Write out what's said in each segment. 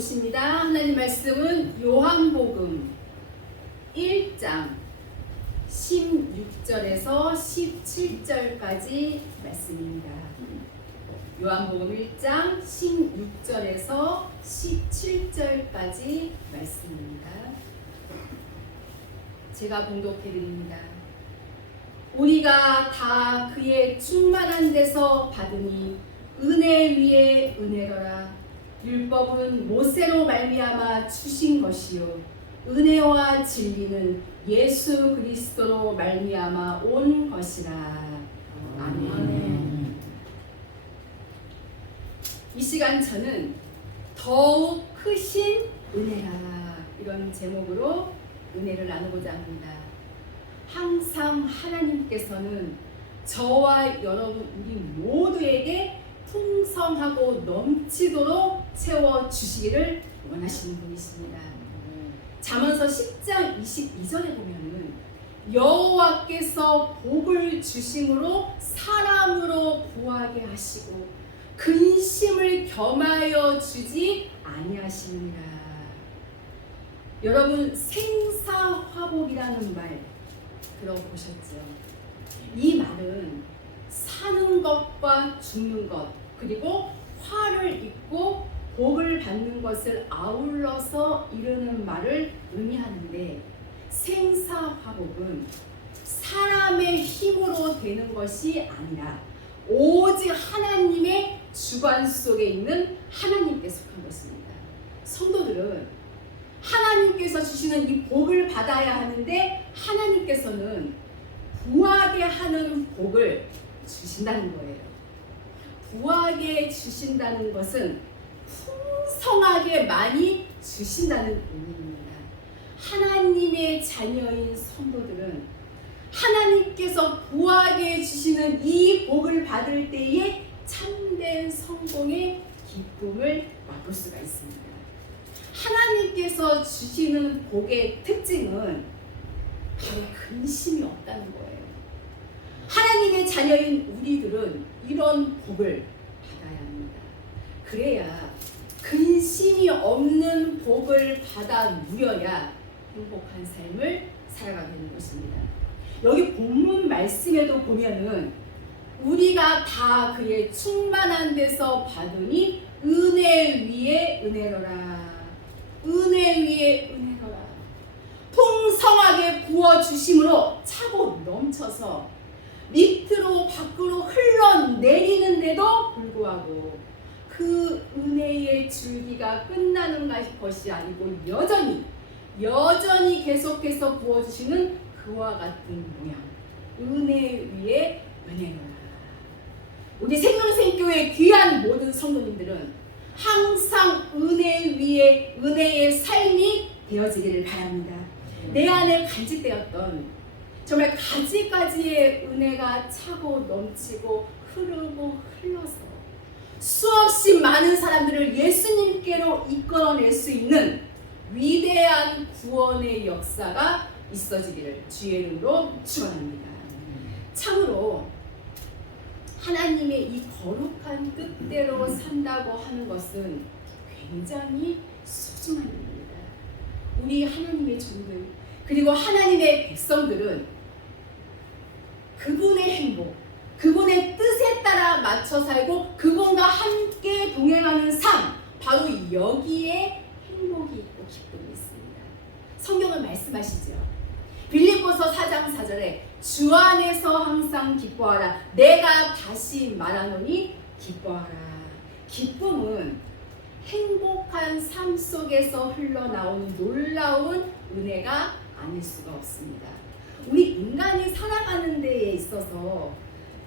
보십니다. 하나님 말씀은 요한복음 1장 16절에서 17절까지 말씀입니다. 요한복음 1장 16절에서 17절까지 말씀입니다. 제가 봉독해드립니다. 우리가 다 그의 충만한 데서 받으니 은혜 위에 은혜로라. 율법은 모세로 말미암아 주신 것이요 은혜와 진리는 예수 그리스도로 말미암아 온 것이라. 아멘. 이 시간 저는 더욱 크신 은혜라, 이런 제목으로 은혜를 나누고자 합니다. 항상 하나님께서는 저와 여러분 우리 모두에게 풍성하고 넘치도록 채워주시기를 원하시는 분이십니다. 잠언서 10장 22절에 보면은 여호와께서 복을 주심으로 사람으로 구하게 하시고 근심을 겸하여 주지 아니하시느니라. 여러분, 생사화복이라는 말 들어보셨죠? 이 말은 사는 것과 죽는 것, 그리고 화를 입고 복을 받는 것을 아울러서 이루는 말을 의미하는데, 생사화복은 사람의 힘으로 되는 것이 아니라 오직 하나님의 주관 속에 있는 하나님께 속한 것입니다. 성도들은 하나님께서 주시는 이 복을 받아야 하는데, 하나님께서는 부하게 하는 복을 주신다는 거예요. 부하게 주신다는 것은 풍성하게 많이 주신다는 의미입니다. 하나님의 자녀인 성도들은 하나님께서 부하게 주시는 이 복을 받을 때에 참된 성공의 기쁨을 맛볼 수가 있습니다. 하나님께서 주시는 복의 특징은 바로 근심이 없다는 거예요. 하나님의 자녀인 우리들은 이런 복을 받아야 합니다. 그래야 근심이 없는 복을 받아 누려야 행복한 삶을 살아가게 되는 것입니다. 여기 본문 말씀에도 보면은 우리가 다 그의 충만한 데서 받으니 은혜 위에 은혜로라. 은혜 위에 은혜로라. 풍성하게 부어주심으로 차고 넘쳐서 밑으로 밖으로 흘러내리는데도 불구하고 그 은혜의 줄기가 끝나는 것이 아니고 여전히 계속해서 부어주시는 그와 같은 모양. 은혜 위에 은혜로라. 우리 생명생교회 귀한 모든 성도님들은 항상 은혜 위에 은혜의 삶이 되어지기를 바랍니다. 내 안에 간직되었던 정말 가지가지의 은혜가 차고 넘치고 흐르고 흘러서 수없이 많은 사람들을 예수님께로 이끌어낼 수 있는 위대한 구원의 역사가 있어지기를 주의 이름으로 축원합니다. 참으로 하나님의 이 거룩한 뜻대로 산다고 하는 것은 굉장히 소중한 일입니다. 우리 하나님의 종들, 그리고 하나님의 백성들은 그분의 행복, 그분의 뜻에 따라 맞춰 살고 그분과 함께 동행하는 삶, 바로 여기에 행복이 있고 기쁨이 있습니다. 성경은 말씀하시죠. 빌립보서 4장 4절에 주 안에서 항상 기뻐하라. 내가 다시 말하노니 기뻐하라. 기쁨은 행복한 삶 속에서 흘러나오는 놀라운 은혜가 아닐 수가 없습니다. 우리 인간이 살아가는 데에 있어서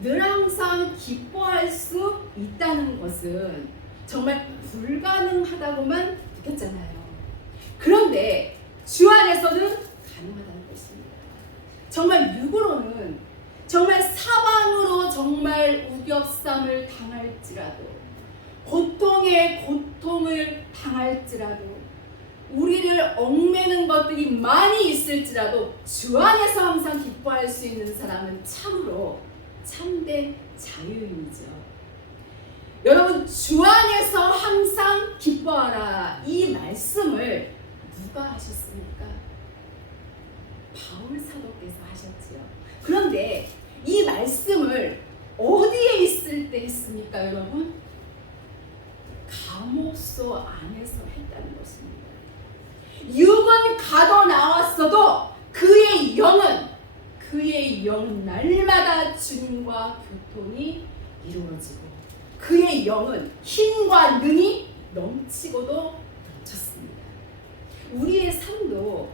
늘 항상 기뻐할 수 있다는 것은 정말 불가능하다고만 느꼈잖아요. 그런데 주 안에서는 가능하다는 것입니다. 정말 육으로는 정말 사방으로 정말 우겨쌈을 당할지라도, 고통에 고통을 당할지라도, 우리를 얽매는 것들이 많이 있을지라도 주 안에서 항상 기뻐할 수 있는 사람은 참으로 참된 자유인이죠. 여러분 주 안에서 항상 기뻐하라. 이 말씀을 누가 하셨습니까? 바울 사도께서 하셨지요. 그런데 이 말씀을 어디에 있을 때 했습니까, 여러분? 감옥소 안에서 했다는 것입니다. 육은 가도 나왔어도 그의 영은 날마다 주님과 교통이 이루어지고 그의 영은 힘과 능이 넘치고도 넘쳤습니다. 우리의 삶도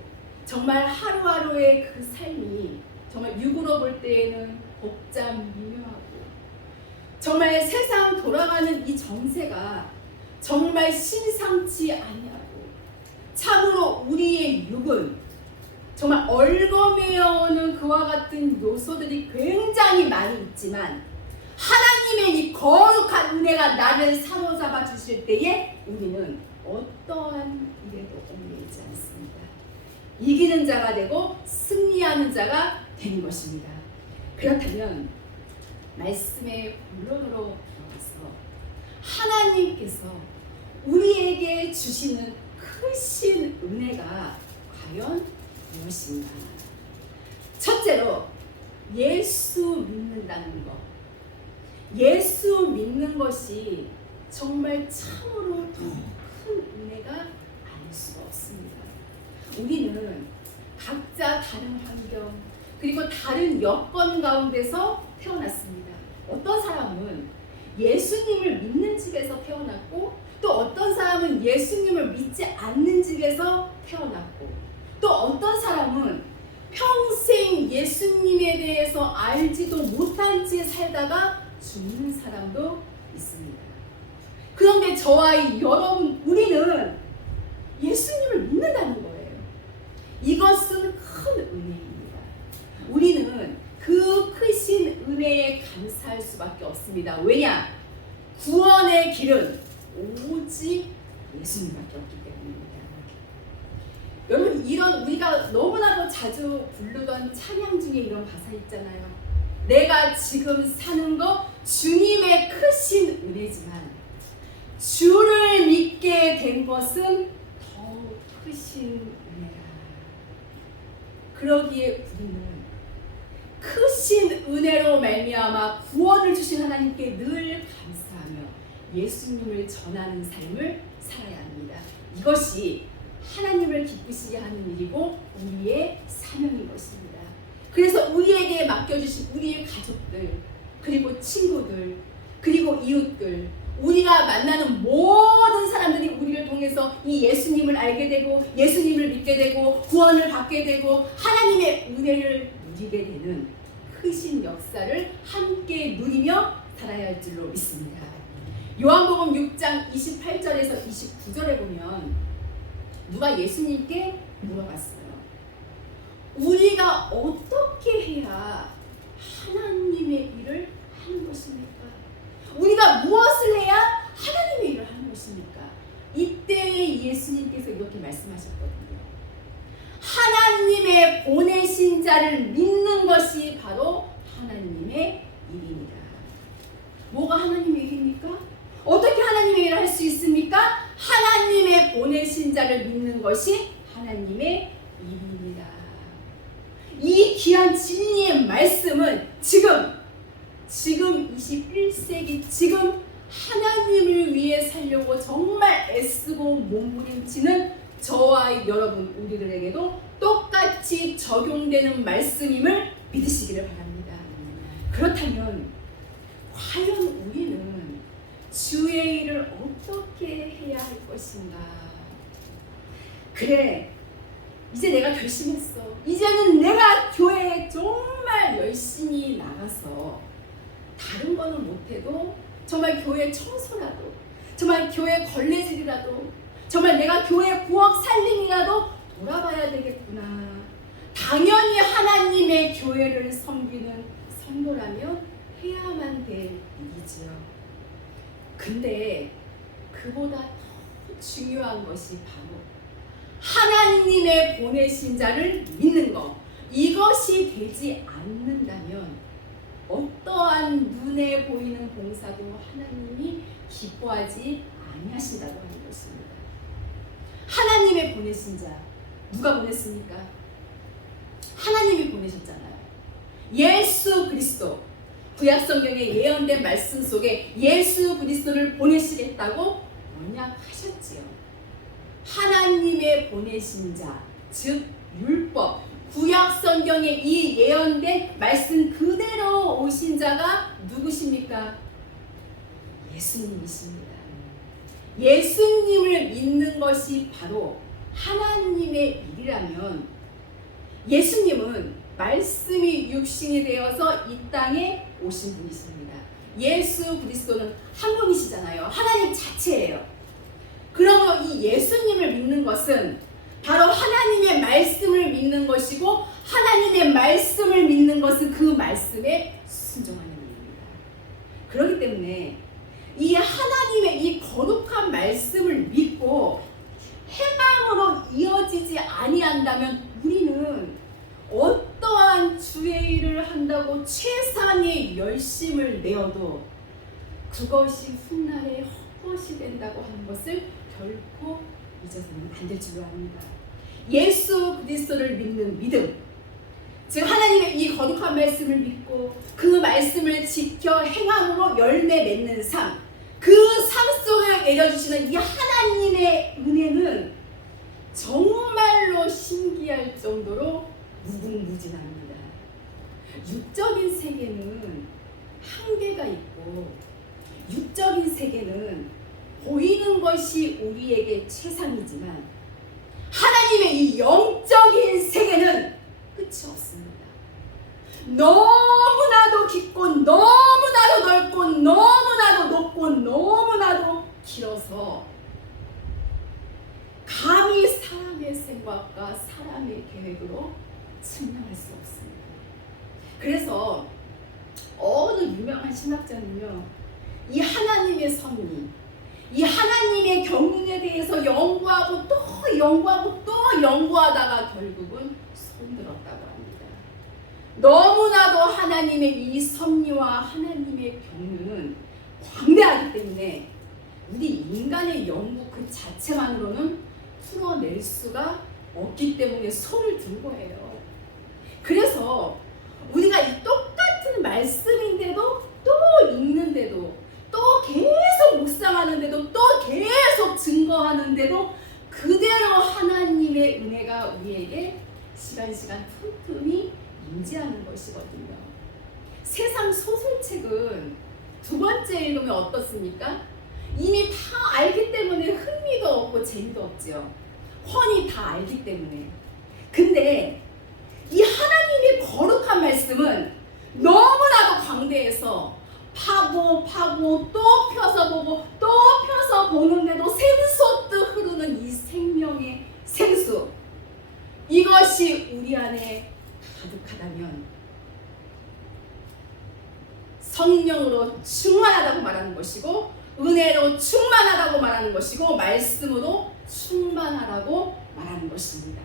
정말 하루하루의 그 삶이 정말 육으로 볼 때에는 복잡미묘하고 정말 세상 돌아가는 이 정세가 정말 심상치 아니하고 참으로 우리의 육은 정말 얼거매어오는 그와 같은 요소들이 굉장히 많이 있지만 하나님의 이 거룩한 은혜가 나를 사로잡아 주실 때에 우리는 어떠한 일에도 얽매이지 않습니다. 이기는 자가 되고 승리하는 자가 되는 것입니다. 그렇다면 말씀의 본론으로 들어가서 하나님께서 우리에게 주시는 크신 은혜가 과연 무엇인가? 첫째로 예수 믿는다는 것. 예수 믿는 것이 정말 참으로 더 큰 은혜가 아닐 수가 없습니다. 우리는 각자 다른 환경 그리고 다른 여건 가운데서 태어났습니다. 어떤 사람은 예수님을 믿는 집에서 태어났고 또 어떤 사람은 예수님을 믿지 않는 집에서 태어났고 또 어떤 사람은 평생 예수님에 대해서 알지도 못한 채 살다가 죽는 사람도 있습니다. 그런데 저와 여러분 우리는 예수님을 믿는다는 거예요. 이것은 큰 은혜입니다. 우리는 그 크신 은혜에 감사할 수밖에 없습니다. 왜냐? 구원의 길은 오직 예수님밖에 없기 때문입니다. 여러분 이런 우리가 너무나도 자주 부르던 찬양 중에 이런 가사 있잖아요. 내가 지금 사는 거 주님의 크신 은혜지만 주를 믿게 된 것은 더욱 크신 은혜라. 그러기에 우리는 크신 은혜로 말미암아 구원을 주신 하나님께 늘 감사하며 예수님을 전하는 삶을 살아야 합니다. 이것이 하나님을 기쁘시게 하는 일이고 우리의 사명인 것입니다. 그래서 우리에게 맡겨주신 우리의 가족들 그리고 친구들 그리고 이웃들 우리가 만나는 모든 사람들이 우리를 통해서 이 예수님을 알게 되고 예수님을 믿게 되고 구원을 받게 되고 하나님의 은혜를 누리게 되는 크신 역사를 함께 누리며 살아야 할 줄로 믿습니다. 요한복음 6장 28절에서 29절에 보면 누가 예수님께 물어봤어요. 우리가 어떻게 해야 하나님의 일을 하는 것입니까? 우리가 무엇을 해야 하나님의 일을 하는 것입니까? 이때 예수님께서 이렇게 말씀하셨거든요. 하나님의 보내신 자를 믿는 것이 바로 하나님의 일입니다. 뭐가 하나님의 일입니까? 어떻게 하나님의 일을 할 수 있습니까? 하나님의 보내신 자를 믿는 것이 하나님의 일입니다. 이 귀한 진리의 말씀은 지금 21세기 지금 하나님을 위해 살려고 정말 애쓰고 몸부림치는 저와 여러분 우리들에게도 똑같이 적용되는 말씀임을 믿으시기를 바랍니다. 그렇다면 과연 우리는 주의 일을 어떻게 해야 할 것인가? 그래, 이제 내가 결심했어. 이제는 내가 교회에 정말 열심히 나가서 다른 거는 못해도 정말 교회 청소라도 정말 교회 걸레질이라도 정말 내가 교회 부엌 살림이라도 돌아봐야 되겠구나. 당연히 하나님의 교회를 섬기는 성도라면 해야만 될 일이지요. 근데 그보다 더 중요한 것이 바로 하나님의 보내신 자를 믿는 것. 이것이 되지 않는다면 어떠한 눈에 보이는 봉사도 하나님이 기뻐하지 아니하신다고 하는 것입니다. 하나님의 보내신 자 누가 보냈습니까? 하나님이 보내셨잖아요. 예수 그리스도. 구약 성경에 예언된 말씀 속에 예수 그리스도를 보내시겠다고 언약하셨지요. 하나님의 보내신 자, 즉 율법, 구약 성경에 이 예언된 말씀 그대로 오신 자가 누구십니까? 예수님이십니다. 예수님을 믿는 것이 바로 하나님의 일이라면 예수님은 말씀이 육신이 되어서 이 땅에 오신 분이십니다. 예수 그리스도는 한 분이시잖아요. 하나님 자체예요. 그러므로 이 예수님을 믿는 것은 바로 하나님의 말씀을 믿는 것이고 하나님의 말씀을 믿는 것은 그 말씀에 순종하는 일입니다. 그렇기 때문에 이 하나님의 이 거룩한 말씀을 믿고 행함으로 이어지지 아니한다면 우리는 어떠한 주의 일을 한다고 최상의 열심을 내어도 그것이 훗날에 헛것이 된다고 하는 것을 결코 잊어서는 안 될 줄로 압니다. 예수 그리스도를 믿는 믿음, 즉 하나님의 이 거룩한 말씀을 믿고 그 말씀을 지켜 행함으로 열매 맺는 삶, 그 삶 속에 내려주시는 이 하나님의 은혜는 정말로 신기할 정도로 무궁무진합니다. 육적인 세계는 한계가 있고 육적인 세계는 보이는 것이 우리에게 최상이지만 하나님의 이 영적인 세계는 끝이 없습니다. 너무나도 깊고 너무나도 넓고 너무나도 높고 너무나도 길어서 감히 사람의 생각과 사람의 계획으로 측량할 수 없습니다. 그래서 어느 유명한 신학자는요, 이 하나님의 섭리, 이 하나님의 경륜에 대해서 연구하고 또 연구하고 또 연구하다가 결국은 손들었다고 합니다. 너무나도 하나님의 이 섭리와 하나님의 경륜은 광대하기 때문에 우리 인간의 연구 그 자체만으로는 풀어낼 수가 없기 때문에 손을 들고 해요. 그래서 우리가 이 똑같은 말씀인데도 또 읽는데도 또 계속 묵상하는데도 또 계속 증거하는데도 그대로 하나님의 은혜가 우리에게 시간 틈틈이 임재하는 것이거든요. 세상 소설책은 두 번째 읽으면 어떻습니까? 이미 다 알기 때문에 흥미도 없고 재미도 없죠. 훤히 다 알기 때문에. 근데 이 하나님의 거룩한 말씀은 너무나도 광대해서 파고 또 펴서 보고 또 펴서 보는데도 샘솟듯 흐르는 이 생명의 생수, 이것이 우리 안에 가득하다면 성령으로 충만하다고 말하는 것이고 은혜로 충만하다고 말하는 것이고 말씀으로 충만하다고 말하는 것입니다.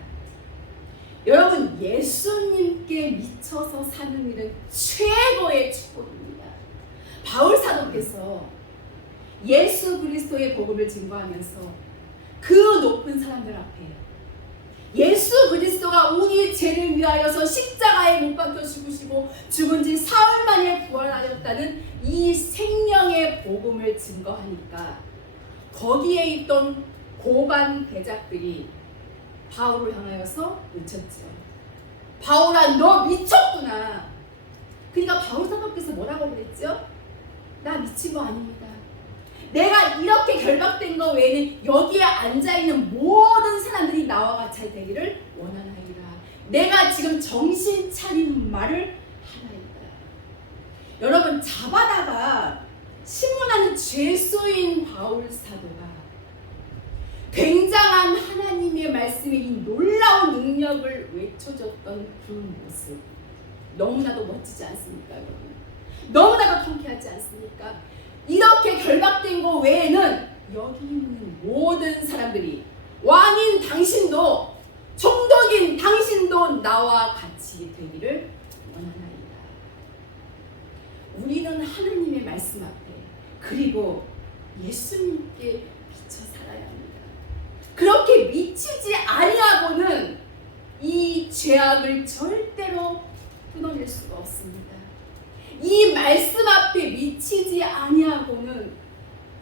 여러분, 예수님께 미쳐서 사는 일은 최고의 축복입니다. 바울 사도께서 예수 그리스도의 복음을 증거하면서 그 높은 사람들 앞에 예수 그리스도가 우리 죄를 위하여서 십자가에 못 박혀 죽으시고 죽은 지 사흘 만에 부활하셨다는 이 생명의 복음을 증거하니까 거기에 있던 고관 대작들이 바울을 향하여서 외쳤죠. 바울아, 너 미쳤구나. 그러니까 바울 사도께서 뭐라고 그랬죠? 나 미친 거 아닙니다. 내가 이렇게 결박된 거 외에는 여기에 앉아있는 모든 사람들이 나와 같이 되기를 원하나이다. 내가 지금 정신 차린 말을 하나이다. 여러분, 잡아다가 신문하는 죄수인 바울 사도가 굉장한 하나님의 말씀의 이 놀라운 능력을 외쳐줬던 그 모습, 너무나도 멋지지 않습니까, 여러분? 너무나도 통쾌하지 않습니까? 이렇게 결박된 것 외에는 여기 있는 모든 사람들이 왕인 당신도 총독인 당신도 나와 같이 되기를 원하나이다. 우리는 하나님의 말씀 앞에, 그리고 예수님께 미쳐 살아야 합니다. 그렇게 미치지 아니하고는 이 죄악을 절대로 끊어낼 수가 없습니다. 이 말씀 앞에 미치지 아니하고는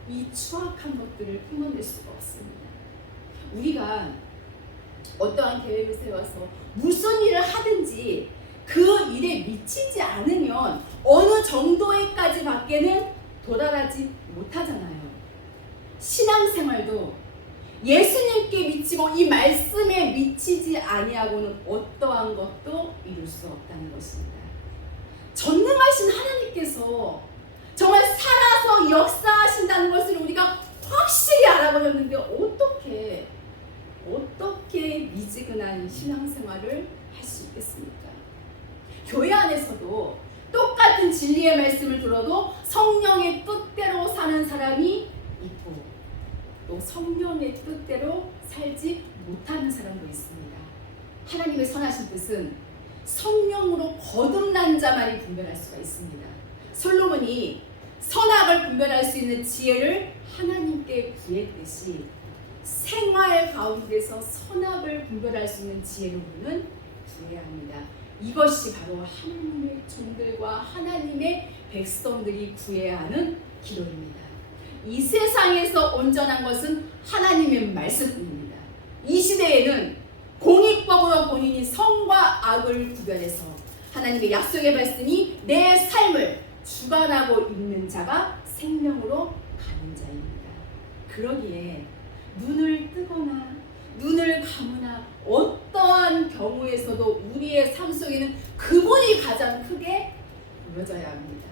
이 추악한 것들을 끊어낼 수가 없습니다. 우리가 어떠한 계획을 세워서 무슨 일을 하든지 그 일에 미치지 않으면 어느 정도에까지 밖에는 도달하지 못하잖아요. 신앙생활도 예수님께 미치고 이 말씀에 미치지 아니하고는 어떠한 것도 이룰 수 없다는 것입니다. 전능하신 하나님께서 정말 살아서 역사하신다는 것을 우리가 확실히 알아버렸는데 어떻게 미지근한 신앙생활을 할 수 있겠습니까? 교회 안에서도 똑같은 진리의 말씀을 들어도 성령의 뜻대로 사는 사람이 있고 또 성령의 뜻대로 살지 못하는 사람도 있습니다. 하나님의 선하신 뜻은 성령으로 거듭난 자만이 분별할 수가 있습니다. 솔로몬이 선악을 분별할 수 있는 지혜를 하나님께 구했듯이 생활 가운데서 선악을 분별할 수 있는 지혜를 우리는 구해야 합니다. 이것이 바로 하나님의 종들과 하나님의 백성들이 구해야 하는 기도입니다. 이 세상에서 온전한 것은 하나님의 말씀뿐입니다. 이 시대에는 공익법으로 본인이 선과 악을 구별해서 하나님의 약속의 말씀이 내 삶을 주관하고 있는 자가 생명으로 가는 자입니다. 그러기에 눈을 뜨거나 눈을 감으나 어떠한 경우에서도 우리의 삶 속에는 그분이 가장 크게 보여져야 합니다.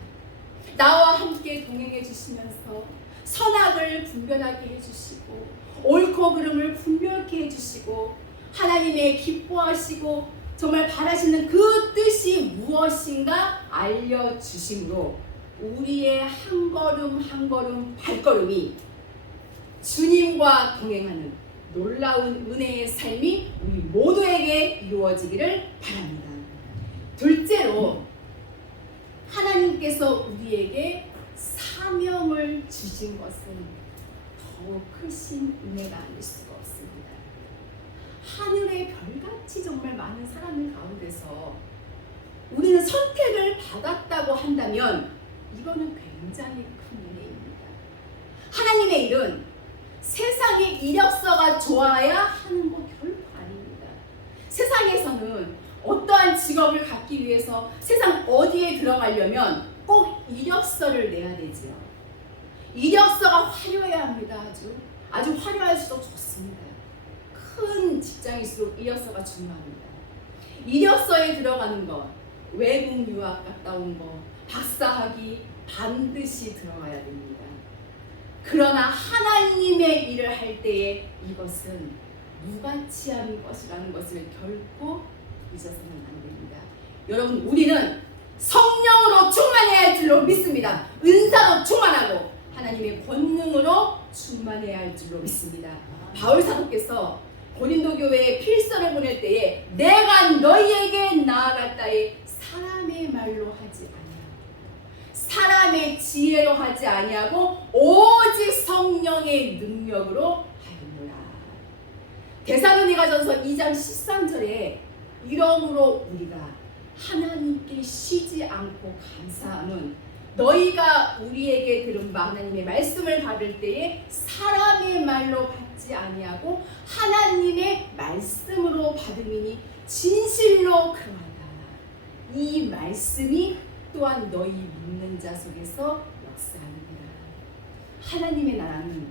나와 함께 동행해 주시면서 선악을 분별하게 해주시고 옳고 그름을 분별케 해주시고 하나님의 기뻐하시고 정말 바라시는 그 뜻이 무엇인가 알려주심으로 우리의 한 걸음 한 걸음 발걸음이 주님과 동행하는 놀라운 은혜의 삶이 우리 모두에게 이루어지기를 바랍니다. 둘째로 하나님께서 우리에게 사명을 주신 것은 더욱 크신 은혜가 아닐 수가 없습니다. 하늘의 별같이 정말 많은 사람들 가운데서 우리는 선택을 받았다고 한다면 이거는 굉장히 큰 은혜입니다. 하나님의 일은 세상에 이력서가 좋아야 하는 것 결코 아닙니다. 세상에서는 어떠한 직업을 갖기 위해서 세상 어디에 들어가려면 꼭 이력서를 내야 되지요. 이력서가 화려해야 합니다. 아주 화려할수록 좋습니다. 큰 직장일수록 이력서가 중요합니다. 이력서에 들어가는 것, 외국 유학 갔다 온 것, 박사학위 반드시 들어가야 됩니다. 그러나 하나님의 일을 할 때에 이것은 무가치한 것이라는 것을 결코 잊어서는 안 됩니다. 여러분, 우리는 성령으로 충만해야 할 줄로 믿습니다. 은사로 충만하고 하나님의 권능으로 충만해야 할 줄로 믿습니다. 바울 사도께서 고린도 교회에 필서를 보낼 때에 내가 너희에게 나아갔다에 사람의 말로 하지 아니하고 사람의 지혜로 하지 아니하고 오직 성령의 능력으로 하였노라. 데살로니가전서 2장 13절에 이러므로 우리가 하나님께 쉬지 않고 감사함은 너희가 우리에게 들은 바 하나님의 말씀을 받을 때에 사람의 말로 받지 아니하고 하나님의 말씀으로 받음이니 진실로 그러하다. 이 말씀이 또한 너희 믿는 자 속에서 역사합니다. 하나님의 나라는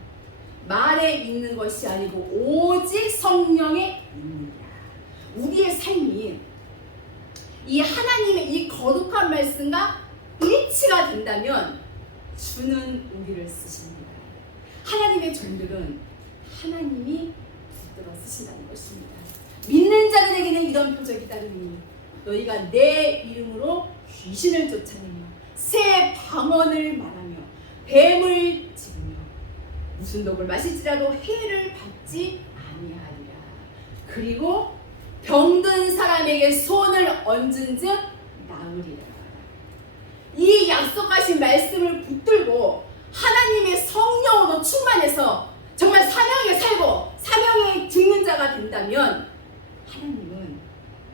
말에 있는 것이 아니고 오직 성령에 있느니라. 우리의 삶이 이 하나님의 이 거룩한 말씀과 일치가 된다면 주는 우리를 쓰십니다. 하나님의 종들은 하나님이 붙들어 쓰신다는 것입니다. 믿는 자들에게는 이런 표적이 따르니 너희가 내 이름으로 귀신을 쫓아내며 새 방언을 말하며 뱀을 집으며 무슨 독을 마실지라도 해를 받지 아니하리라. 그리고 병든 사람에게 손을 얹은즉 나으리라. 이 약속하신 말씀을 붙들고 하나님의 성령으로 충만해서 정말 사명에 살고 사명에 죽는 자가 된다면 하나님은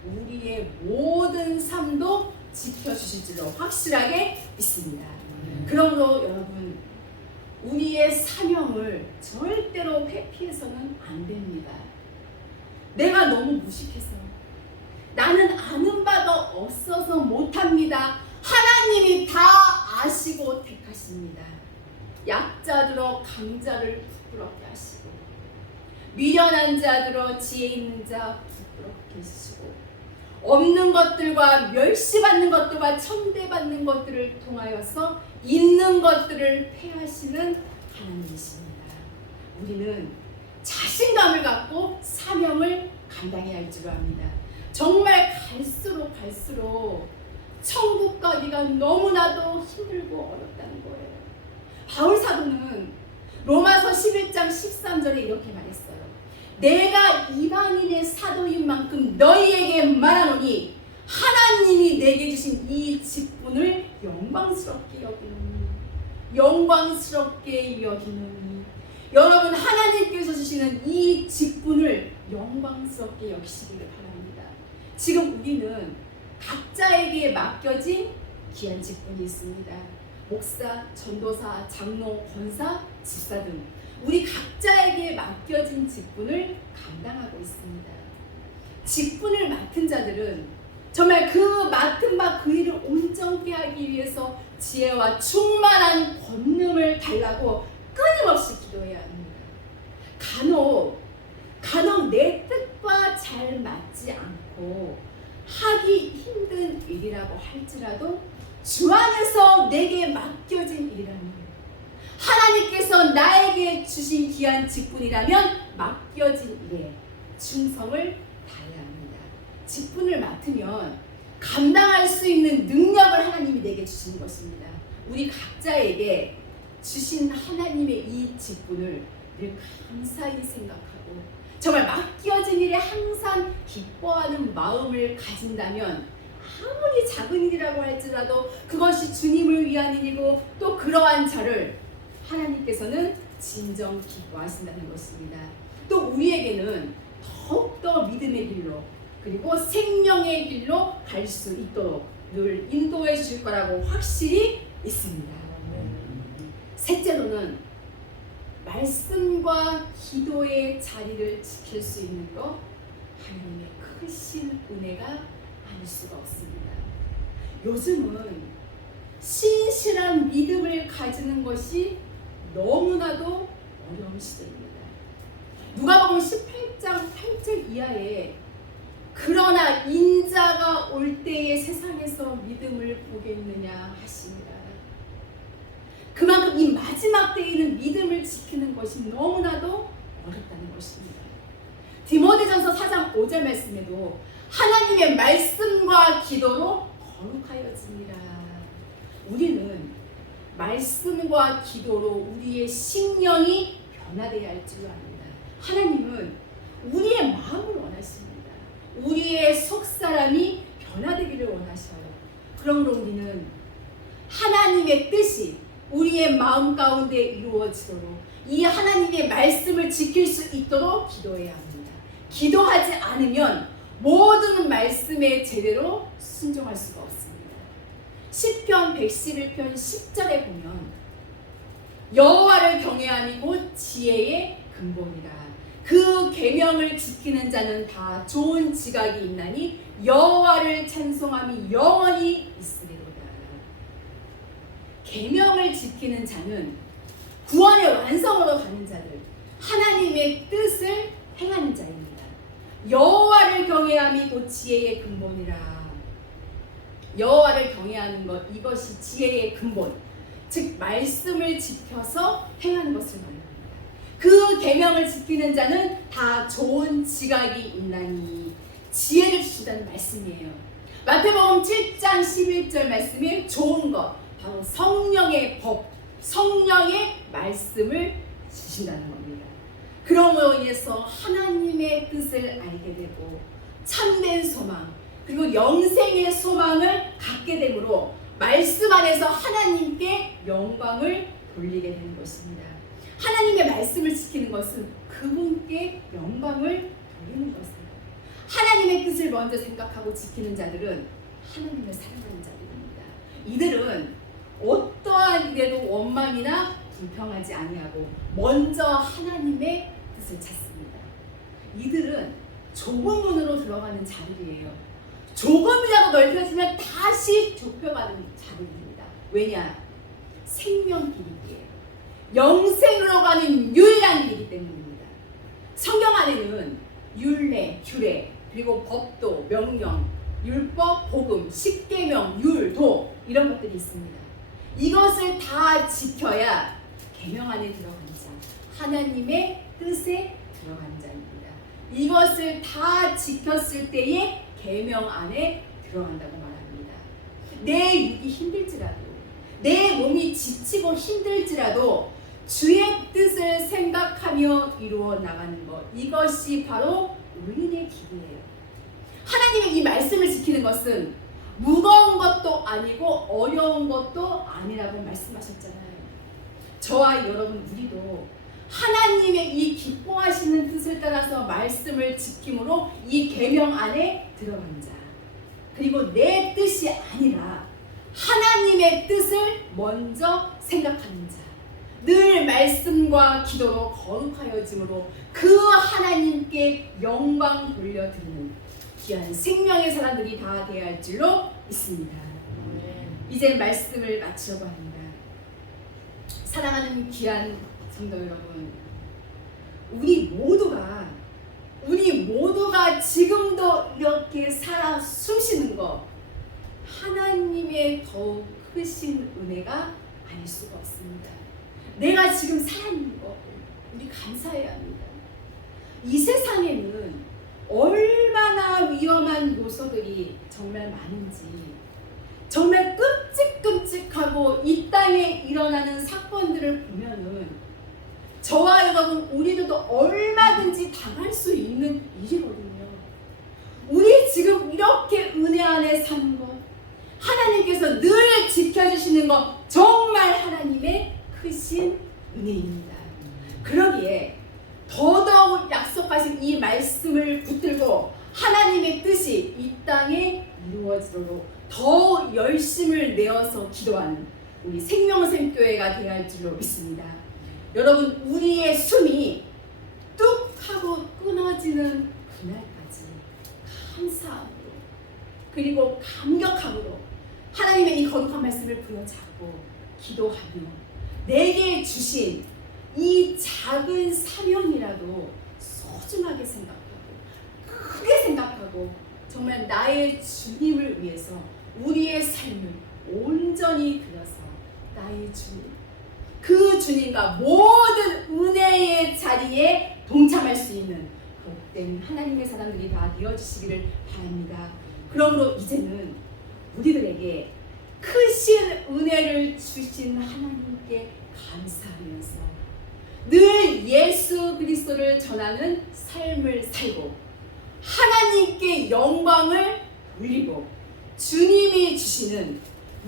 우리의 모든 삶도 지켜주실 줄로 확실하게 믿습니다. 그러므로 여러분, 우리의 사명을 절대로 회피해서는 안 됩니다. 내가 너무 무식해서, 나는 아는 바가 없어서 못합니다. 하나님이 다 아시고 택하십니다. 약자들어 강자를 부끄럽게 하시고, 미련한 자들어 지혜 있는 자 부끄럽게 하시고, 없는 것들과 멸시받는 것들과 천대받는 것들을 통하여서 있는 것들을 폐하시는 하나님이십니다. 우리는 자신감을 갖고 사명을 감당해야 할 줄 압니다. 정말 갈수록 천국 가기가 너무나도 힘들고 어렵다는 거예요. 바울 사도는 로마서 11장 13절에 이렇게 말했어요. 내가 이방인의 사도인 만큼 너희에게 말하노니 하나님이 내게 주신 이 직분을 영광스럽게 여기노니. 여러분, 하나님께서 주시는 이 직분을 영광스럽게 여기시기를 바랍니다. 지금 우리는 각자에게 맡겨진 귀한 직분이 있습니다. 목사, 전도사, 장로, 권사, 집사 등 우리 각자에게 맡겨진 직분을 감당하고 있습니다. 직분을 맡은 자들은 정말 그 맡은 바 그 일을 온전케 하기 위해서 지혜와 충만한 권능을 달라고 끊임없이 기도해야 합니다. 간혹 내 뜻과 잘 맞지 않고 하기 힘든 일이라고 할지라도 주 안에서 내게 맡겨진 일이라면, 하나님께서 나에게 주신 귀한 직분이라면 맡겨진 일에 충성을 다해야 합니다. 직분을 맡으면 감당할 수 있는 능력을 하나님이 내게 주시는 것입니다. 우리 각자에게 주신 하나님의 이 직분을 늘 감사히 생각하고 정말 맡겨진 일에 항상 기뻐하는 마음을 가진다면 아무리 작은 일이라고 할지라도 그것이 주님을 위한 일이고 또 그러한 자를 하나님께서는 진정 기뻐하신다는 것입니다. 또 우리에게는 더욱더 믿음의 길로 그리고 생명의 길로 갈 수 있도록 늘 인도해 주실 거라고 확실히 있습니다. 셋째로는 말씀과 기도의 자리를 지킬 수 있는 것, 하나님의 크신 은혜가 아닐 수가 없습니다. 요즘은 신실한 믿음을 가지는 것이 너무나도 어려운 시대입니다. 누가복음 18장 8절 이하에 그러나 인자가 올 때에 세상에서 믿음을 보겠느냐 하십니다. 그만큼 이 마지막 때에는 믿음을 지키는 것이 너무나도 어렵다는 것입니다. 디모데전서 4장 5절 말씀에도 하나님의 말씀과 기도로 거룩하여지니라. 우리는 말씀과 기도로 우리의 심령이 변화되어야 할 줄 압니다. 하나님은 우리의 마음을 원하십니다. 우리의 속사람이 변화되기를 원하셔요. 그러므로 우리는 하나님의 뜻이 우리의 마음 가운데 이루어지도록 이 하나님의 말씀을 지킬 수 있도록 기도해야 합니다. 기도하지 않으면 모든 말씀에 제대로 순종할 수가 없습니다. 시편 111편 10절에 보면 여호와를 경외함이 곧 지혜의 근본이라. 그 계명을 지키는 자는 다 좋은 지각이 있나니 여호와를 찬송함이 영원히 있으리로다. 계명을 지키는 자는 구원의 완성으로 가는 자들, 하나님의 뜻을 행하는 자입니다. 여호와를 경외함이 곧 지혜의 근본이라. 여호와를 경외하는 것, 이것이 지혜의 근본, 즉 말씀을 지켜서 행하는 것을 말합니다. 그 계명을 지키는 자는 다 좋은 지각이 있나니 지혜를 주시다는 말씀이에요. 마태복음 7장 11절 말씀에 좋은 것, 바로 성령의 법, 성령의 말씀을 주신다는 겁니다. 그럼으로 인해서 하나님의 뜻을 알게 되고 참된 소망, 그리고 영생의 소망을 갖게 되므로 말씀 안에서 하나님께 영광을 돌리게 되는 것입니다. 하나님의 말씀을 지키는 것은 그분께 영광을 돌리는 것입니다. 하나님의 뜻을 먼저 생각하고 지키는 자들은 하나님을 사랑하는 자들입니다. 이들은 어떠한 일에도 원망이나 불평하지 아니하고 먼저 하나님의 뜻을 찾습니다. 이들은 좁은 문으로 들어가는 자들이에요. 조금이라도 넓혀지면 다시 좁혀가는 자들입니다. 왜냐? 생명길이기에 영생으로 가는 유일한 길이기 때문입니다. 성경 안에는 율례, 규례, 그리고 법도, 명령, 율법, 복음, 십계명, 율, 도 이런 것들이 있습니다. 이것을 다 지켜야 계명 안에 들어간 자, 하나님의 뜻에 들어간 자입니다. 이것을 다 지켰을 때에 계명 안에 들어간다고 말합니다. 내 육이 힘들지라도, 내 몸이 지치고 힘들지라도 주의 뜻을 생각하며 이루어 나가는 것, 이것이 바로 우리의 길이에요. 하나님의 이 말씀을 지키는 것은 무거운 것도 아니고 어려운 것도 아니라고 말씀하셨잖아요. 저와 여러분 우리도 하나님의 이 기뻐하시는 뜻을 따라서 말씀을 지킴으로 이 계명 안에 들어간 자, 그리고 내 뜻이 아니라 하나님의 뜻을 먼저 생각하는 자, 늘 말씀과 기도로 거룩하여짐으로 그 하나님께 영광 돌려드리는 귀한 생명의 사람들이 다 되어야 할 줄로 믿습니다. 이제 말씀을 마치려고 합니다. 사랑하는 귀한 성도 여러분, 우리 모두가 지금도 이렇게 살아 숨쉬는 것, 하나님의 더욱 크신 은혜가 아닐 수가 없습니다. 내가 지금 살아있는 것, 우리 감사해야 합니다. 이 세상에는 얼마나 위험한 요소들이 정말 많은지, 정말 끔찍끔찍하고 이 땅에 일어나는 사건들을 보면은 저와 여러분 우리들도 얼마든지 당할 수 있는 일이거든요. 우리 지금 이렇게 은혜 안에 사는 것, 하나님께서 늘 지켜주시는 것, 정말 하나님의 크신 은혜입니다. 그러기에 더더욱 약속하신 이 말씀을 붙들고 하나님의 뜻이 이 땅에 이루어지도록 더 열심을 내어서 기도하는 우리 생명샘교회가 되어야 할 줄로 믿습니다. 여러분, 우리의 숨이 뚝 하고 끊어지는 그날까지 감사함으로 그리고 감격함으로 하나님의 이 거룩한 말씀을 부여잡고 기도하며 내게 주신 이 작은 사명이라도 소중하게 생각하고 크게 생각하고 정말 나의 주님을 위해서 우리의 삶을 온전히 들여서 나의 주님, 그 주님과 모든 은혜의 자리에 동참할 수 있는 복된 하나님의 사람들이 다 되어주시기를 바랍니다. 그러므로 이제는 우리들에게 크신 은혜를 주신 하나님께 감사하면서 늘 예수 그리스도를 전하는 삶을 살고 하나님께 영광을 돌리고 주님이 주시는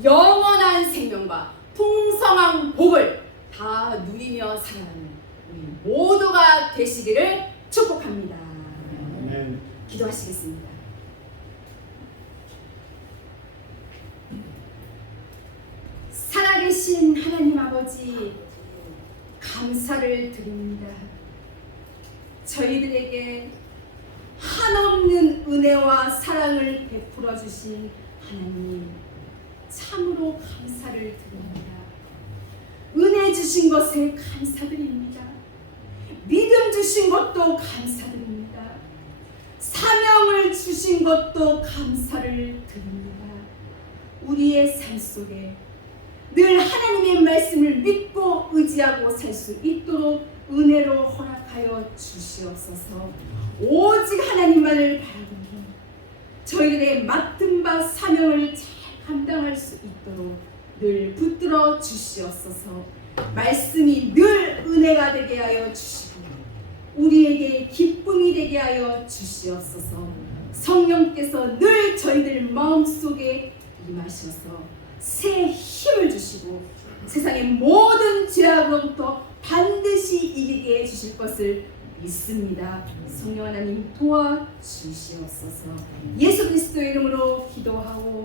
영원한 생명과 풍성한 복을 다 누리며 살아가는 우리 모두가 되시기를 축복합니다. 아멘. 기도하시겠습니다. 살아계신 하나님 아버지, 감사를 드립니다. 저희들에게 한없는 은혜와 사랑을 베풀어 주신 하나님, 참으로 감사를 드립니다. 은혜 주신 것에 감사드립니다. 믿음 주신 것도 감사드립니다. 사명을 주신 것도 감사를 드립니다. 우리의 삶 속에 늘 하나님의 말씀을 믿고 의지하고 살 수 있도록 은혜로 허락하여 주시옵소서. 오직 하나님만을 바라보며 저희들의 맡은 바 사명을 잘 감당할 수 있도록 늘 붙들어 주시옵소서. 말씀이 늘 은혜가 되게 하여 주시고 우리에게 기쁨이 되게 하여 주시옵소서. 성령께서 늘 저희들 마음속에 임하셔서 새 힘을 주시고 세상의 모든 죄악으로부터 반드시 이기게 해주실 것을 믿습니다. 성령 하나님 도와주시옵소서. 예수 그리스도의 이름으로 기도하고